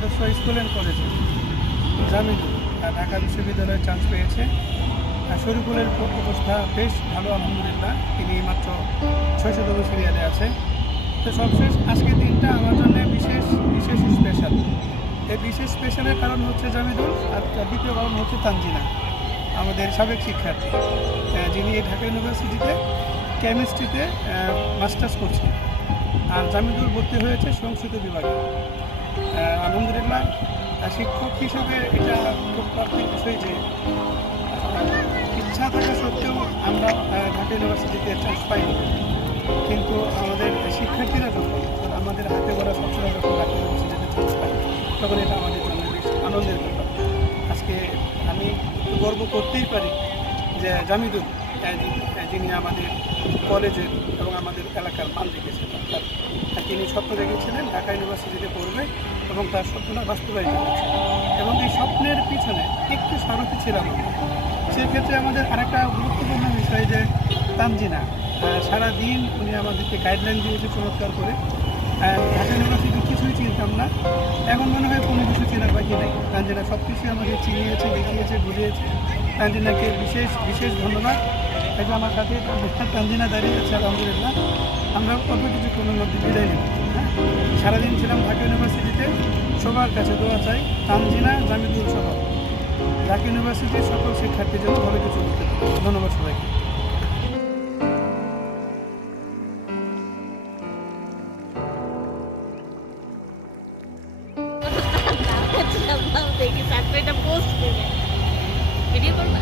আদর্শ school and কলেজে জামিলুর ঢাকা বিশ্ববিদ্যালয়ে চান্স পেয়েছে। শরীফুলের অবস্থা বেশ ভালো আলহামদুলিল্লাহ, তিনি মাত্র 600তম সিরিয়ালে আছে। তো সবশেষ আজকের দিনটা আমার জন্য বিশেষ বিশেষ স্পেশাল। এই বিশেষ স্পেশালের কারণ হচ্ছে জামিলুর, আর দ্বিতীয় কারণ হচ্ছে তানজিনা, আমাদের সাবেক শিক্ষার্থী, যিনি ঢাকা ইউনিভার্সিটিতে কেমিস্ট্রিতে মাস্টার্স করছেন। আর জামিলুর ভর্তি হয়েছে সংস্কৃত বিভাগে। আলহামদুলিল্লাহ, শিক্ষক হিসেবে এটা খুব প্রাপ্তির বিষয় যে ইচ্ছা থাকা সত্ত্বেও আমরা ঢাকা ইউনিভার্সিটিতে চান্স পাইনি, কিন্তু আমাদের শিক্ষার্থীরা যখন আমাদের হাতে গড়া সবসময় যখন ঢাকা ইউনিভার্সিটিতে চান্স পাই, তখন এটা আমাদের জন্য বেশ আনন্দের ব্যাপার। আজকে আমি গর্ব করতেই পারি যে জামিদুল, যিনি আমাদের কলেজের এবং আমাদের এলাকার মান রেখেছেন, অর্থাৎ তিনি স্বপ্ন রেখেছিলেন ঢাকা ইউনিভার্সিটিতে পড়বে এবং তার স্বপ্নটা বাস্তবায়িত হয়েছে। এবং এই স্বপ্নের পিছনে একটু সারথি ছিলাম আমরা। সেক্ষেত্রে আমাদের আরেকটা গুরুত্বপূর্ণ বিষয় যে তানজিনা, সারাদিন উনি আমাদেরকে গাইডলাইন দিয়েছে চমৎকার করে। ঢাকা ইউনিভার্সিটি কিছুই চিনতাম না, এখন মনে হয় কোনো কিছু চেনার বাকি নেই। তানজিনা সব কিছুই আমাকে চিনিয়েছে, দেখিয়েছে, বুঝিয়েছে। তানজিনাকে বিশেষ বিশেষ ধন্যবাদ। এটা আমার সাথে তানজিনা দাঁড়িয়ে আছে আলহামদুলিল্লাহ। আমরা অল্প কিছুক্ষণের মধ্যে বিদায় নেব। হ্যাঁ, সারাদিন ছিলাম ঢাকা ইউনিভার্সিটিতে, সবার কাছে দোয়া চাই তানজিনা, জামিদুল সহ ঢাকা ইউনিভার্সিটির সকল শিক্ষার্থীর জন্য ভালো কিছু করতে পারে। ধন্যবাদ সবাইকে। দেখি সার্টিফিকেটটা পোস্ট করবে, ভিডিও করবা।